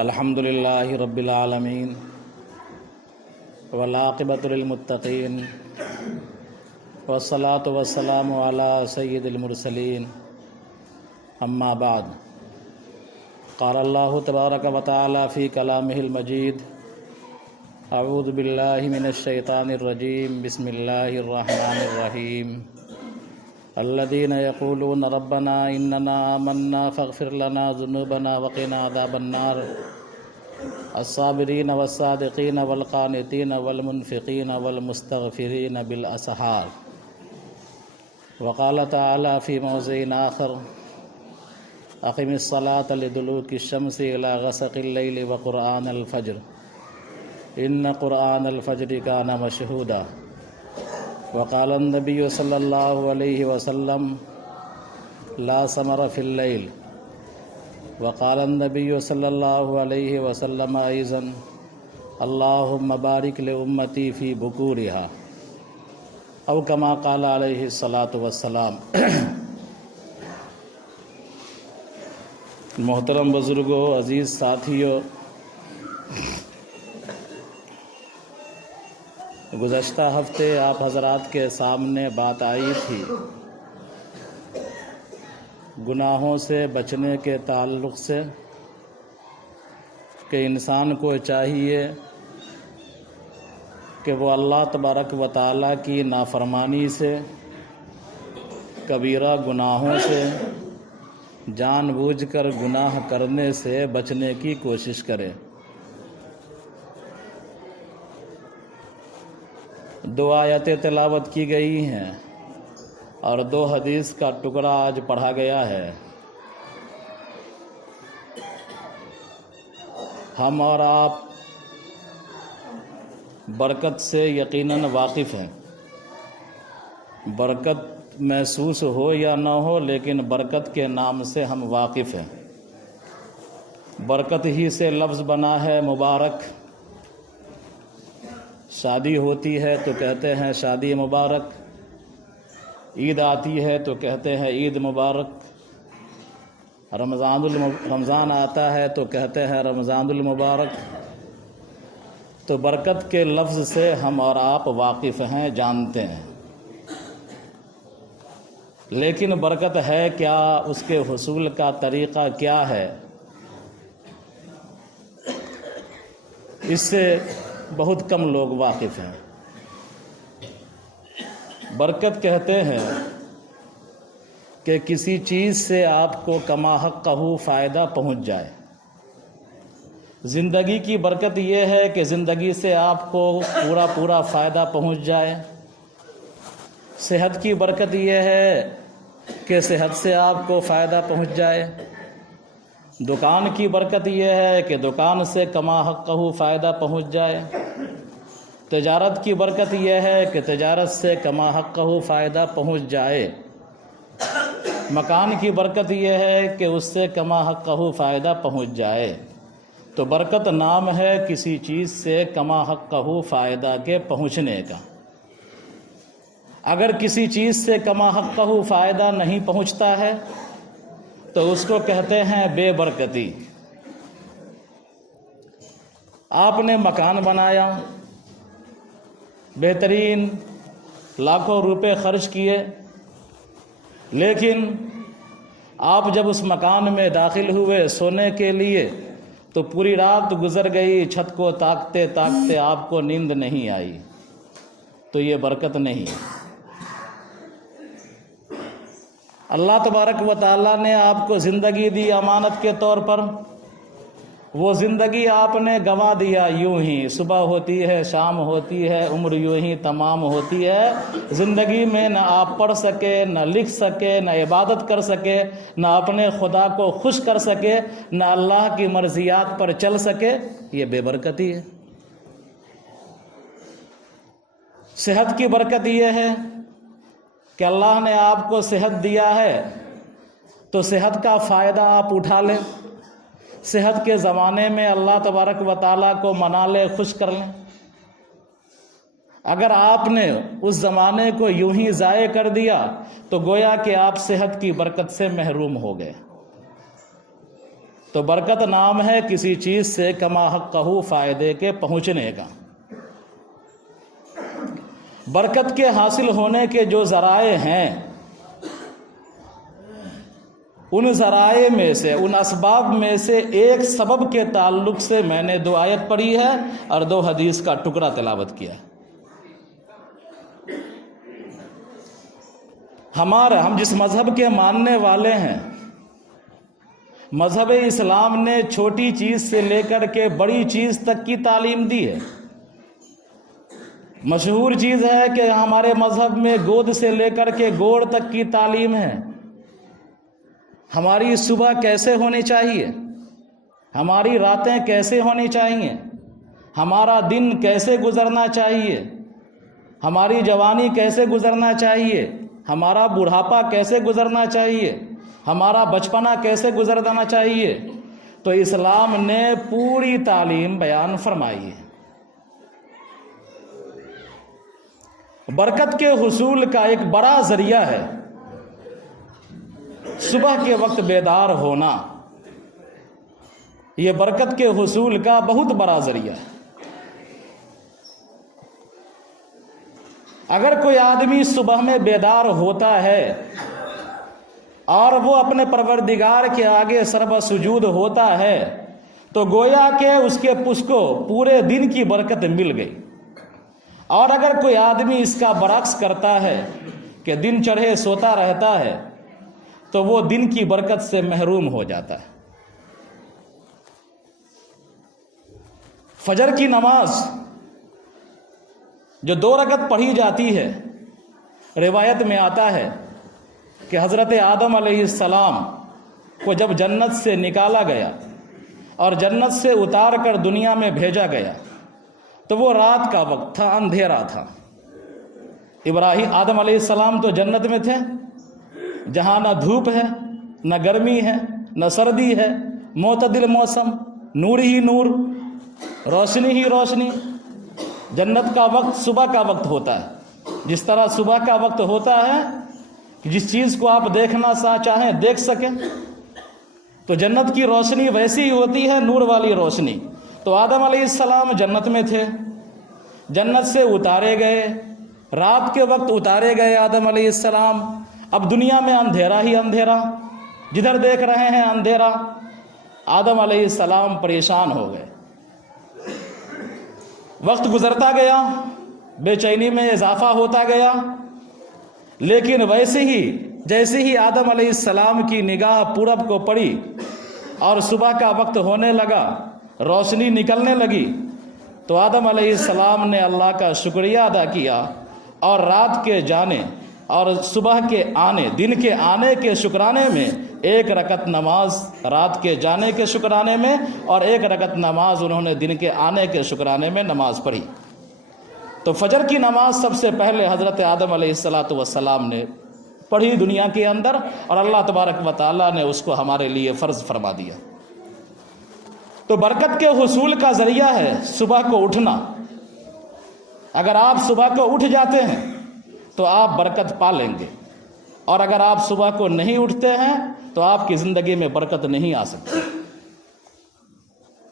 الحمد للہ رب العالمین والعاقبۃ للمتقین والصلاة والسلام علی سید المرسلین اما بعد قال اللہ تبارک و تعالی فی کلامہ المجید اعوذ باللہ من الشیطان الرجیم بسم اللہ الرحمن الرحیم الذين يقولون ربنا إننا آمنا فاغفر لنا ذنوبنا وقنا عذاب النار الصابرين والصادقين والقانتين والمنفقين والمستغفرين بالأسحار. وقال تعالى في موضع آخر أقم الصلاة لدلوك الشمس إلى غسق الليل وقرآن الفجر إن قرآن الفجر كان مشهودا. وقال النبي صلى الله عليه وسلم لا سمر في الليل. وقال النبي صلى الله عليه وسلم أيضا اللهم بارك لأمتي في بكورها أو كما قال عليه الصلاة والسلام. محترم بزرگوں، عزیز ساتھیوں، گزشتہ ہفتے آپ حضرات کے سامنے بات آئی تھی گناہوں سے بچنے کے تعلق سے کہ انسان کو چاہیے کہ وہ اللہ تبارک و تعالیٰ کی نافرمانی سے، کبیرہ گناہوں سے، جان بوجھ کر گناہ کرنے سے بچنے کی کوشش کرے. دو آیتیں تلاوت کی گئی ہیں اور دو حدیث کا ٹکڑا آج پڑھا گیا ہے. ہم اور آپ برکت سے یقیناً واقف ہیں. برکت محسوس ہو یا نہ ہو، لیکن برکت کے نام سے ہم واقف ہیں. برکت ہی سے لفظ بنا ہے مبارک. شادی ہوتی ہے تو کہتے ہیں شادی مبارک، عید آتی ہے تو کہتے ہیں عید مبارک، رمضان آتا ہے تو کہتے ہیں رمضان المبارک. تو برکت کے لفظ سے ہم اور آپ واقف ہیں، جانتے ہیں. لیکن برکت ہے کیا، اس کے حصول کا طریقہ کیا ہے، اس سے بہت کم لوگ واقف ہیں. برکت کہتے ہیں کہ کسی چیز سے آپ کو کما حقہ فائدہ پہنچ جائے. زندگی کی برکت یہ ہے کہ زندگی سے آپ کو پورا فائدہ پہنچ جائے. صحت کی برکت یہ ہے کہ صحت سے آپ کو فائدہ پہنچ جائے. دکان کی برکت یہ ہے کہ دکان سے کما حقہ فائدہ پہنچ جائے. تجارت کی برکت یہ ہے کہ تجارت سے کما حقہ فائدہ پہنچ جائے. مکان کی برکت یہ ہے کہ اس سے کما حقہ فائدہ پہنچ جائے. تو برکت نام ہے کسی چیز سے کما حقہ فائدہ کے پہنچنے کا. اگر کسی چیز سے کما حقہ فائدہ نہیں پہنچتا ہے تو اس کو کہتے ہیں بے برکتی. آپ نے مکان بنایا، بہترین لاکھوں روپے خرچ کیے، لیکن آپ جب اس مکان میں داخل ہوئے سونے کے لیے تو پوری رات گزر گئی، چھت کو تاکتے تاکتے آپ کو نیند نہیں آئی. تو یہ برکت نہیں. اللہ تبارک و تعالیٰ نے آپ کو زندگی دی امانت کے طور پر. وہ زندگی آپ نے گنوا دیا یوں ہی. صبح ہوتی ہے، شام ہوتی ہے، عمر یوں ہی تمام ہوتی ہے. زندگی میں نہ آپ پڑھ سکے، نہ لکھ سکے، نہ عبادت کر سکے، نہ اپنے خدا کو خوش کر سکے، نہ اللہ کی مرضیات پر چل سکے. یہ بے برکتی ہے. صحت کی برکت یہ ہے کہ اللہ نے آپ کو صحت دیا ہے تو صحت کا فائدہ آپ اٹھا لیں. صحت کے زمانے میں اللہ تبارک و تعالیٰ کو منا لیں، خوش کر لیں. اگر آپ نے اس زمانے کو یوں ہی ضائع کر دیا تو گویا کہ آپ صحت کی برکت سے محروم ہو گئے. تو برکت نام ہے کسی چیز سے کما حقہ فائدے کے پہنچنے کا۔ برکت کے حاصل ہونے کے جو ذرائع ہیں، ان ذرائع میں سے، ان اسباب میں سے ایک سبب کے تعلق سے میں نے 2 آیت پڑھی ہے اور 2 حدیث کا ٹکڑا تلاوت کیا ہے۔ ہم جس مذہب کے ماننے والے ہیں، مذہب اسلام نے چھوٹی چیز سے لے کر کے بڑی چیز تک کی تعلیم دی ہے۔ مشہور چیز ہے کہ ہمارے مذہب میں گود سے لے کر کے گوڑ تک کی تعلیم ہے۔ ہماری صبح کیسے ہونی چاہیے، ہماری راتیں کیسے ہونی چاہیے، ہمارا دن کیسے گزرنا چاہیے، ہماری جوانی کیسے گزرنا چاہیے، ہمارا بڑھاپا کیسے گزرنا چاہیے، ہمارا بچپنا کیسے گزرنا چاہیے، تو اسلام نے پوری تعلیم بیان فرمائی ہے۔ برکت کے حصول کا ایک بڑا ذریعہ ہے صبح کے وقت بیدار ہونا۔ یہ برکت کے حصول کا بہت بڑا ذریعہ ہے۔ اگر کوئی آدمی صبح میں بیدار ہوتا ہے اور وہ اپنے پروردگار کے آگے سربہ سجود ہوتا ہے تو گویا کہ اس کو پورے دن کی برکت مل گئی۔ اور اگر کوئی آدمی اس کا برعکس کرتا ہے کہ دن چڑھے سوتا رہتا ہے تو وہ دن کی برکت سے محروم ہو جاتا ہے۔ فجر کی نماز جو 2 رکعت پڑھی جاتی ہے، روایت میں آتا ہے کہ حضرت آدم علیہ السلام کو جب جنت سے نکالا گیا اور جنت سے اتار کر دنیا میں بھیجا گیا تو وہ رات کا وقت تھا، اندھیرا تھا۔ آدم علیہ السلام تو جنت میں تھے جہاں نہ دھوپ ہے، نہ گرمی ہے، نہ سردی ہے، معتدل موسم، نور ہی نور، روشنی ہی روشنی۔ جنت کا وقت صبح کا وقت ہوتا ہے، جس طرح صبح کا وقت ہوتا ہے جس چیز کو آپ دیکھنا چاہیں دیکھ سکیں، تو جنت کی روشنی ویسی ہی ہوتی ہے، نور والی روشنی۔ تو آدم علیہ السلام جنت میں تھے، جنت سے اتارے گئے، رات کے وقت اتارے گئے آدم علیہ السلام۔ اب دنیا میں اندھیرا ہی اندھیرا، جدھر دیکھ رہے ہیں اندھیرا۔ آدم علیہ السلام پریشان ہو گئے، وقت گزرتا گیا، بے چینی میں اضافہ ہوتا گیا، لیکن ویسے ہی جیسے ہی آدم علیہ السلام کی نگاہ پورب کو پڑی اور صبح کا وقت ہونے لگا، روشنی نکلنے لگی، تو آدم علیہ السلام نے اللہ کا شکریہ ادا کیا اور رات کے جانے اور صبح کے آنے، دن کے آنے کے شکرانے میں 1 رکعت نماز رات کے جانے کے شکرانے میں اور 1 رکعت نماز انہوں نے دن کے آنے کے شکرانے میں نماز پڑھی۔ تو فجر کی نماز سب سے پہلے حضرت آدم علیہ السلام نے پڑھی دنیا کے اندر، اور اللہ تبارک و تعالیٰ نے اس کو ہمارے لیے فرض فرما دیا۔ تو برکت کے حصول کا ذریعہ ہے صبح کو اٹھنا۔ اگر آپ صبح کو اٹھ جاتے ہیں تو آپ برکت پا لیں گے، اور اگر آپ صبح کو نہیں اٹھتے ہیں تو آپ کی زندگی میں برکت نہیں آ سکتی۔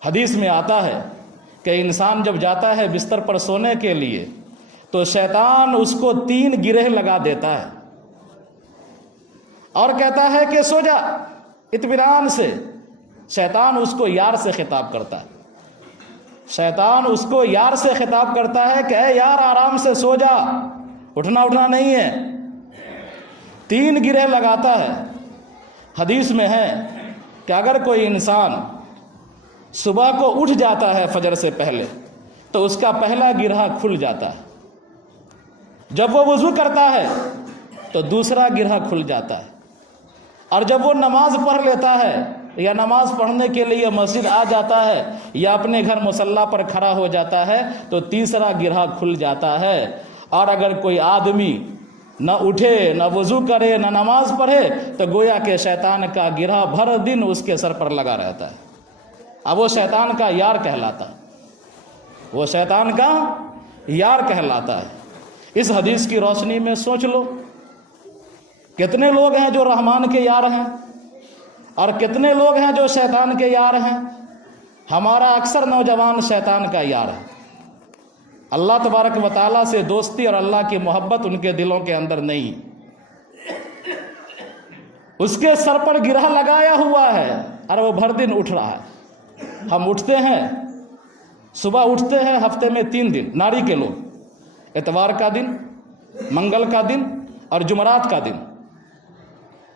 حدیث میں آتا ہے کہ انسان جب جاتا ہے بستر پر سونے کے لیے تو شیطان اس کو 3 گرہ لگا دیتا ہے اور کہتا ہے کہ سو جا اطمینان سے۔ شیطان اس کو یار سے خطاب کرتا ہے، شیطان اس کو یار سے خطاب کرتا ہے کہ اے یار آرام سے سو جا، اٹھنا نہیں ہے۔ 3 گرہ لگاتا ہے۔ حدیث میں ہے کہ اگر کوئی انسان صبح کو اٹھ جاتا ہے فجر سے پہلے تو اس کا پہلا گرہ کھل جاتا ہے، جب وہ وضو کرتا ہے تو دوسرا گرہ کھل جاتا ہے، اور جب وہ نماز پڑھ لیتا ہے یا نماز پڑھنے کے لیے مسجد آ جاتا ہے یا اپنے گھر مصلی پر کھڑا ہو جاتا ہے تو تیسرا گرہ کھل جاتا ہے۔ اور اگر کوئی آدمی نہ اٹھے، نہ وضو کرے، نہ نماز پڑھے تو گویا کہ شیطان کا گرہ بھر دن اس کے سر پر لگا رہتا ہے۔ اب وہ شیطان کا یار کہلاتا ہے، وہ شیطان کا یار کہلاتا ہے۔ اس حدیث کی روشنی میں سوچ لو، کتنے لوگ ہیں جو رحمان کے یار ہیں، اور کتنے لوگ ہیں جو شیطان کے یار ہیں؟ ہمارا اکثر نوجوان شیطان کا یار ہے۔ اللہ تبارک و تعالیٰ سے دوستی اور اللہ کی محبت ان کے دلوں کے اندر نہیں، اس کے سر پر گرہ لگایا ہوا ہے اور وہ بھر دن اٹھ رہا ہے۔ ہم اٹھتے ہیں، صبح اٹھتے ہیں ہفتے میں 3 دن، ناری کے لوگ، اتوار کا دن، منگل کا دن اور جمعرات کا دن،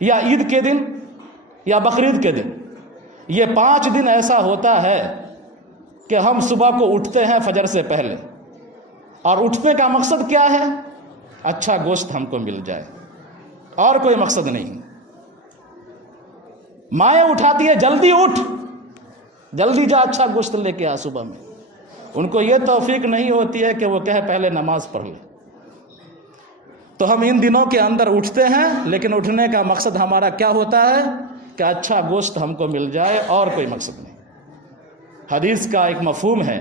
یا عید کے دن یا بقرعید کے دن۔ یہ 5 دن ایسا ہوتا ہے کہ ہم صبح کو اٹھتے ہیں فجر سے پہلے، اور اٹھنے کا مقصد کیا ہے؟ اچھا گوشت ہم کو مل جائے، اور کوئی مقصد نہیں۔ مائیں اٹھاتی ہے جلدی اٹھ، جلدی جا اچھا گوشت لے کے آ صبح میں۔ ان کو یہ توفیق نہیں ہوتی ہے کہ وہ کہے پہلے نماز پڑھ لے۔ تو ہم ان دنوں کے اندر اٹھتے ہیں، لیکن اٹھنے کا مقصد ہمارا کیا ہوتا ہے؟ کہ اچھا گوشت ہم کو مل جائے، اور کوئی مقصد نہیں۔ حدیث کا ایک مفہوم ہے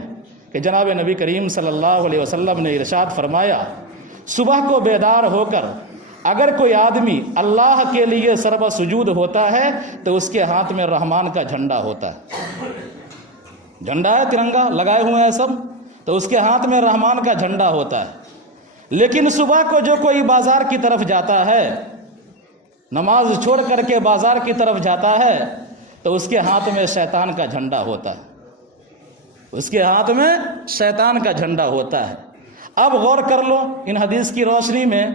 کہ جناب نبی کریم صلی اللہ علیہ وسلم نے ارشاد فرمایا، صبح کو بیدار ہو کر اگر کوئی آدمی اللہ کے لیے سربہ سجود ہوتا ہے تو اس کے ہاتھ میں رحمان کا جھنڈا ہوتا ہے۔ جھنڈا ہے، ترنگا لگائے ہوئے ہیں سب، تو اس کے ہاتھ میں رحمان کا جھنڈا ہوتا ہے۔ لیکن صبح کو جو کوئی بازار کی طرف جاتا ہے، نماز چھوڑ کر کے بازار کی طرف جاتا ہے، تو اس کے ہاتھ میں شیطان کا جھنڈا ہوتا ہے، اس کے ہاتھ میں شیطان کا جھنڈا ہوتا ہے۔ اب غور کر لو ان حدیث کی روشنی میں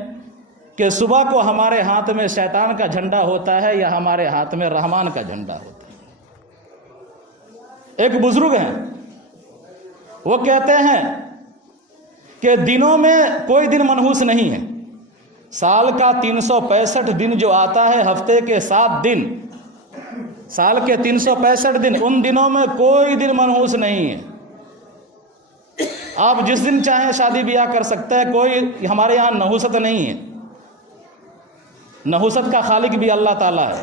کہ صبح کو ہمارے ہاتھ میں شیطان کا جھنڈا ہوتا ہے یا ہمارے ہاتھ میں رحمان کا جھنڈا ہوتا ہے۔ ایک بزرگ ہیں، وہ کہتے ہیں کہ دنوں میں کوئی دن منحوس نہیں ہے، سال کا 365 دن جو آتا ہے، ہفتے کے 7 دن، سال کے 365 دن، ان دنوں میں کوئی دن منحوس نہیں ہے۔ آپ جس دن چاہیں شادی بیاہ کر سکتے ہیں، کوئی ہمارے یہاں نحوست نہیں ہے۔ نحوست کا خالق بھی اللہ تعالیٰ ہے،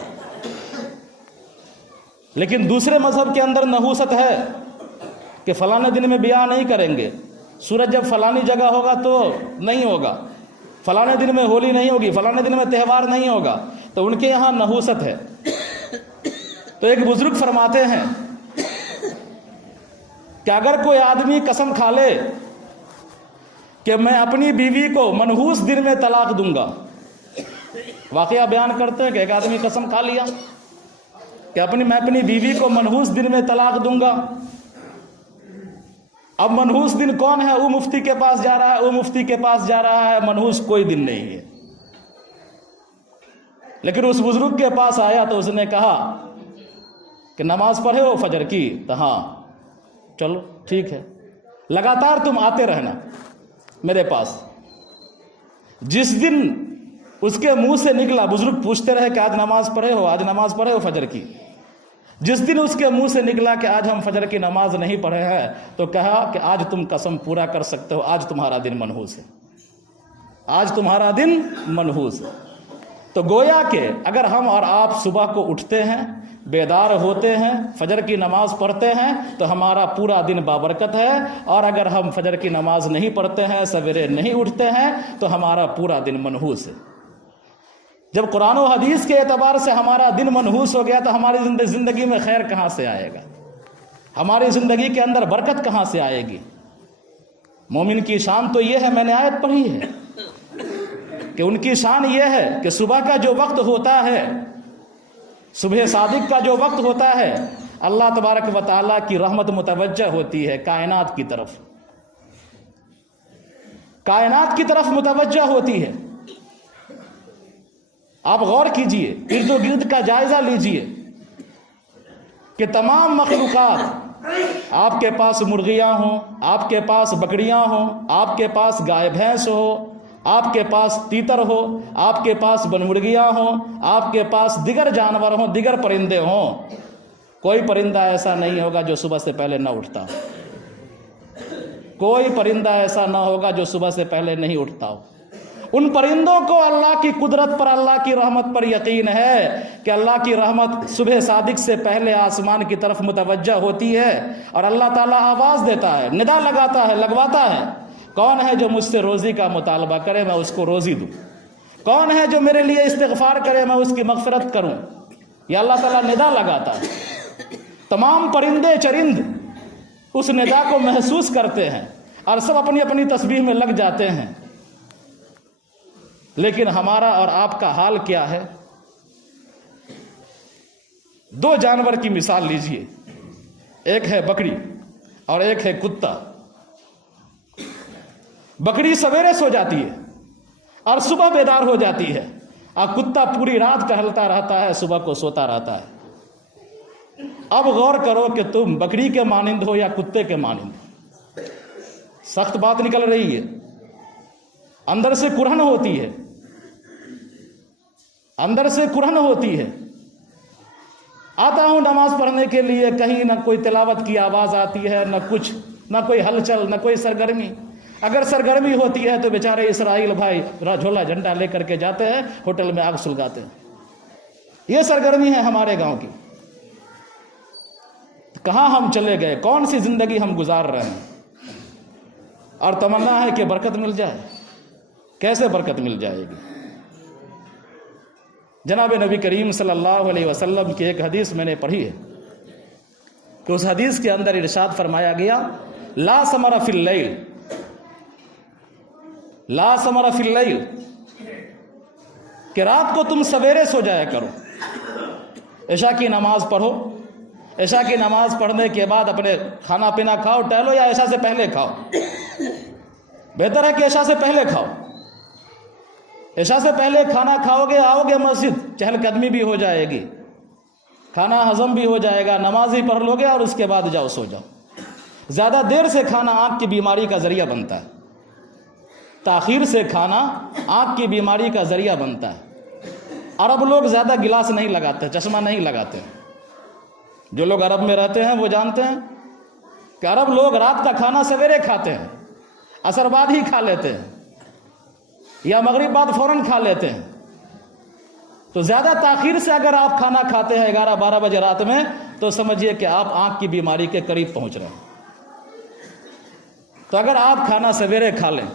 لیکن دوسرے مذہب کے اندر نحوست ہے کہ فلانے دن میں بیاہ نہیں کریں گے، سورج جب فلانی جگہ ہوگا تو نہیں ہوگا، فلانے دن میں ہولی نہیں ہوگی، فلانے دن میں تہوار نہیں ہوگا، تو ان کے یہاں نحوست ہے۔ تو ایک بزرگ فرماتے ہیں کہ اگر کوئی آدمی قسم کھا لے کہ میں اپنی بیوی کو منحوس دن میں طلاق دوں گا، واقعہ بیان کرتے ہیں کہ ایک آدمی قسم کھا لیا کہ میں اپنی بیوی کو منحوس دن میں طلاق دوں گا۔ اب منحوس دن کون ہے؟ وہ مفتی کے پاس جا رہا ہے، وہ مفتی کے پاس جا رہا ہے، منحوس کوئی دن نہیں ہے۔ لیکن اس بزرگ کے پاس آیا تو اس نے کہا کہ نماز پڑھے ہو فجر کی؟ تو ہاں، چلو ٹھیک ہے، لگاتار تم آتے رہنا میرے پاس۔ جس دن اس کے منہ سے نکلا، بزرگ پوچھتے رہے کہ آج نماز پڑھے ہو، آج نماز پڑھے ہو فجر کی؟ جس دن اس کے منہ سے نکلا کہ آج ہم فجر کی نماز نہیں پڑھے ہیں، تو کہا کہ آج تم قسم پورا کر سکتے ہو، آج تمہارا دن منحوس ہے، آج تمہارا دن منحوس ہے۔ تو گویا کہ اگر ہم اور آپ صبح کو اٹھتے ہیں، بیدار ہوتے ہیں، فجر کی نماز پڑھتے ہیں، تو ہمارا پورا دن بابرکت ہے، اور اگر ہم فجر کی نماز نہیں پڑھتے ہیں، سویرے نہیں اٹھتے ہیں، تو ہمارا پورا دن منحوس ہے۔ جب قرآن و حدیث کے اعتبار سے ہمارا دن منحوس ہو گیا تو ہماری زندگی میں خیر کہاں سے آئے گا؟ ہماری زندگی کے اندر برکت کہاں سے آئے گی؟ مومن کی شان تو یہ ہے، میں نے آیت پڑھی ہے کہ ان کی شان یہ ہے کہ صبح کا جو وقت ہوتا ہے، صبح صادق کا جو وقت ہوتا ہے، اللہ تبارک و تعالیٰ کی رحمت متوجہ ہوتی ہے کائنات کی طرف، کائنات کی طرف متوجہ ہوتی ہے۔ آپ غور کیجئے، ارد و گرد کا جائزہ لیجئے کہ تمام مخلوقات، آپ کے پاس مرغیاں ہوں، آپ کے پاس بکریاں ہوں، آپ کے پاس گائے بھینس ہو، آپ کے پاس تیتر ہو، آپ کے پاس بنمرغیاں ہوں، آپ کے پاس دیگر جانور ہوں، دیگر پرندے ہوں، کوئی پرندہ ایسا نہیں ہوگا جو صبح سے پہلے نہ اٹھتا ہو، کوئی پرندہ ایسا نہ ہوگا جو صبح سے پہلے نہیں اٹھتا ہو۔ ان پرندوں کو اللہ کی قدرت پر، اللہ کی رحمت پر یقین ہے کہ اللہ کی رحمت صبح صادق سے پہلے آسمان کی طرف متوجہ ہوتی ہے، اور اللہ تعالیٰ آواز دیتا ہے، ندا لگاتا ہے، لگواتا ہے، کون ہے جو مجھ سے روزی کا مطالبہ کرے میں اس کو روزی دوں، کون ہے جو میرے لیے استغفار کرے میں اس کی مغفرت کروں، یہ اللہ تعالیٰ ندا لگاتا ہے. تمام پرندے چرند اس ندا کو محسوس کرتے ہیں اور سب اپنی اپنی تسبیح میں لگ جاتے ہیں. لیکن ہمارا اور آپ کا حال کیا ہے؟ دو جانور کی مثال لیجئے، ایک ہے بکری اور ایک ہے کتا. بکری سویرے سو جاتی ہے اور صبح بیدار ہو جاتی ہے، اور کتا پوری رات ٹہلتا رہتا ہے، صبح کو سوتا رہتا ہے. اب غور کرو کہ تم بکری کے مانند ہو یا کتے کے مانند. سخت بات نکل رہی ہے، اندر سے کرہن ہوتی ہے، اندر سے کرہن ہوتی ہے. آتا ہوں نماز پڑھنے کے لیے، کہیں نہ کوئی تلاوت کی آواز آتی ہے، نہ کچھ، نہ کوئی ہلچل، نہ کوئی سرگرمی. اگر سرگرمی ہوتی ہے تو بیچارے اسرائیل بھائی جھولا جھنڈا لے کر کے جاتے ہیں، ہوٹل میں آگ سلگاتے ہیں. یہ سرگرمی ہے ہمارے گاؤں کی. کہاں ہم چلے گئے؟ کون سی زندگی ہم گزار رہے ہیں؟ اور تمنا ہے کہ برکت مل جائے. کیسے برکت مل جائے گی؟ جناب نبی کریم صلی اللہ علیہ وسلم کی ایک حدیث میں نے پڑھی ہے کہ اس حدیث کے اندر ارشاد فرمایا گیا، لا ثمر فی اللیل، لا ثمر فی اللیل، کہ رات کو تم سویرے سو جایا کرو، عشاء کی نماز پڑھو، عشاء کی نماز پڑھنے کے بعد اپنے کھانا پینا کھاؤ، ٹہلو، یا عشاء سے پہلے کھاؤ. بہتر ہے کہ عشاء سے پہلے کھاؤ. عشاء سے پہلے کھانا کھاؤ گے، آؤ گے مسجد، چہل قدمی بھی ہو جائے گی، کھانا ہضم بھی ہو جائے گا، نماز ہی پڑھ لو گے اور اس کے بعد جاؤ سو جاؤ. زیادہ دیر سے کھانا آنکھ کی بیماری کا ذریعہ بنتا ہے. تاخیر سے کھانا آنکھ کی بیماری کا ذریعہ بنتا ہے. عرب لوگ زیادہ گلاس نہیں لگاتے، چشمہ نہیں لگاتے. جو لوگ عرب میں رہتے ہیں وہ جانتے ہیں کہ عرب لوگ رات کا کھانا سویرے کھاتے ہیں، عصر بعد ہی کھا لیتے ہیں، یا مغرب بعد فوراً کھا لیتے ہیں. تو زیادہ تاخیر سے اگر آپ کھانا کھاتے ہیں 11-12 بجے رات میں، تو سمجھیے کہ آپ آنکھ کی بیماری کے قریب پہنچ رہے ہیں. تو اگر آپ کھانا سویرے کھا لیں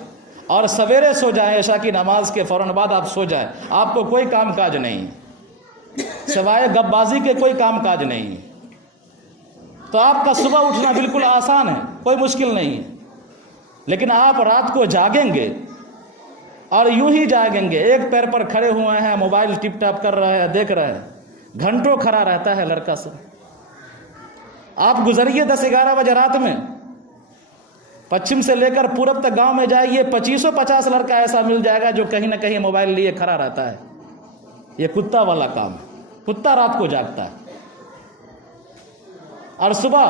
اور سویرے سو جائیں، عشاء کی نماز کے فوراً بعد آپ سو جائیں، آپ کو کوئی کام کاج نہیں ہے، سوائے گپ بازی کے کوئی کام کاج نہیں ہے. تو آپ کا صبح اٹھنا بالکل آسان ہے، کوئی مشکل نہیں ہے. لیکن آپ رات کو جاگیں گے اور یوں ہی جاگیں گے، ایک پیر پر کھڑے ہوئے ہیں، موبائل ٹپ ٹاپ کر رہے ہیں، دیکھ رہے ہیں، گھنٹوں کھڑا رہتا ہے لڑکا سے. آپ گزریے 10-11 بجے رات میں، پچھم سے لے کر پورب تک گاؤں میں جائیے، 25-50 لڑکا ایسا مل جائے گا جو کہیں نہ کہیں موبائل لیے کھڑا رہتا ہے. یہ کتا والا کام ہے. کتا رات کو جاگتا ہے. اور صبح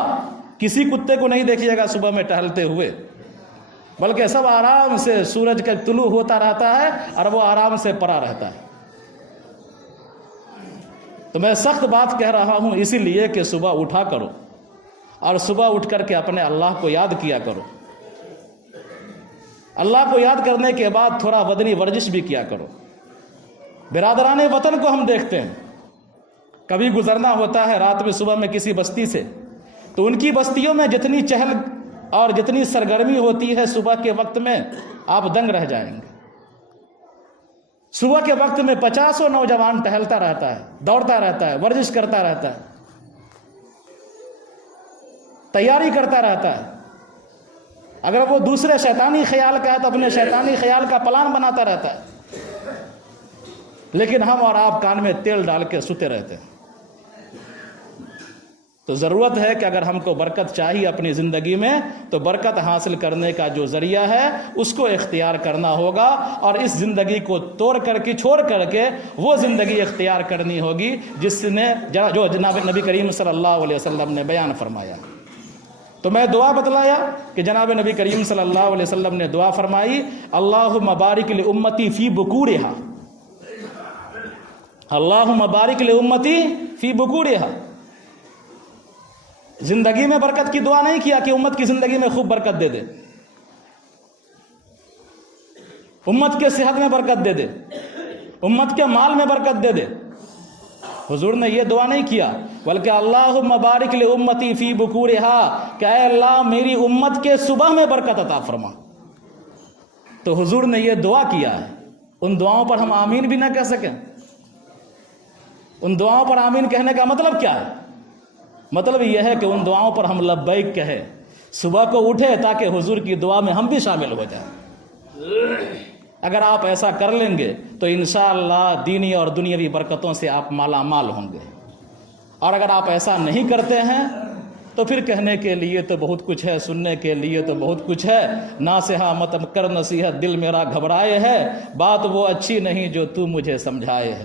کسی کتے کو نہیں دیکھیے گا صبح میں ٹہلتے ہوئے، بلکہ سب آرام سے سورج کا طلوع ہوتا رہتا ہے اور وہ آرام سے پڑا رہتا ہے. تو میں سخت بات کہہ رہا ہوں اسی لیے کہ صبح اٹھا کرو، اور صبح اٹھ کر کے اپنے اللہ کو یاد کیا کرو. اللہ کو یاد کرنے کے بعد تھوڑا بدنی ورزش بھی کیا کرو. برادران وطن کو ہم دیکھتے ہیں، کبھی گزرنا ہوتا ہے رات میں صبح میں کسی بستی سے، تو ان کی بستیوں میں جتنی چہل اور جتنی سرگرمی ہوتی ہے صبح کے وقت میں، آپ دنگ رہ جائیں گے. صبح کے وقت میں 50 نوجوان ٹہلتا رہتا ہے، دوڑتا رہتا ہے، ورزش کرتا رہتا ہے، تیاری کرتا رہتا ہے. اگر وہ دوسرے شیطانی خیال کا ہے تو اپنے شیطانی خیال کا پلان بناتا رہتا ہے. لیکن ہم اور آپ کان میں تیل ڈال کے سوتے رہتے ہیں. تو ضرورت ہے کہ اگر ہم کو برکت چاہیے اپنی زندگی میں، تو برکت حاصل کرنے کا جو ذریعہ ہے اس کو اختیار کرنا ہوگا، اور اس زندگی کو توڑ کر کے چھوڑ کر کے وہ زندگی اختیار کرنی ہوگی جو جناب نبی کریم صلی اللہ علیہ وسلم نے بیان فرمایا. تو میں دعا بتلایا کہ جناب نبی کریم صلی اللہ علیہ وسلم نے دعا فرمائی، اللہم بارک لامتی فی بکورہا، اللہم بارک لامتی فی بکورہا. زندگی میں برکت کی دعا نہیں کیا کہ امت کی زندگی میں خوب برکت دے دے، امت کے صحت میں برکت دے دے، امت کے مال میں برکت دے دے. حضور نے یہ دعا نہیں کیا، بلکہ اللہم بارک لامتی فی بکورہا، کہ اے اللہ میری امت کے صبح میں برکت عطا فرما. تو حضور نے یہ دعا کیا ہے، ان دعاؤں پر ہم آمین بھی نہ کہہ سکیں. ان دعاؤں پر آمین کہنے کا مطلب کیا ہے؟ مطلب یہ ہے کہ ان دعاؤں پر ہم لبیک کہیں، صبح کو اٹھے تاکہ حضور کی دعا میں ہم بھی شامل ہو جائیں۔ اگر آپ ایسا کر لیں گے تو انشاءاللہ دینی اور دنیاوی برکتوں سے آپ مالا مال ہوں گے، اور اگر آپ ایسا نہیں کرتے ہیں تو پھر کہنے کے لیے تو بہت کچھ ہے، سننے کے لیے تو بہت کچھ ہے، ناصحہ مت کر نصیحت دل میرا گھبرائے ہے، بات وہ اچھی نہیں جو تو مجھے سمجھائے ہے۔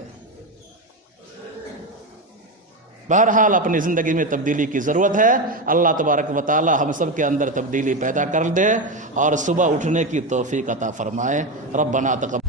بہرحال اپنی زندگی میں تبدیلی کی ضرورت ہے، اللہ تبارک و تعالی ہم سب کے اندر تبدیلی پیدا کر دے اور صبح اٹھنے کی توفیق عطا فرمائے۔ ربنا تقبل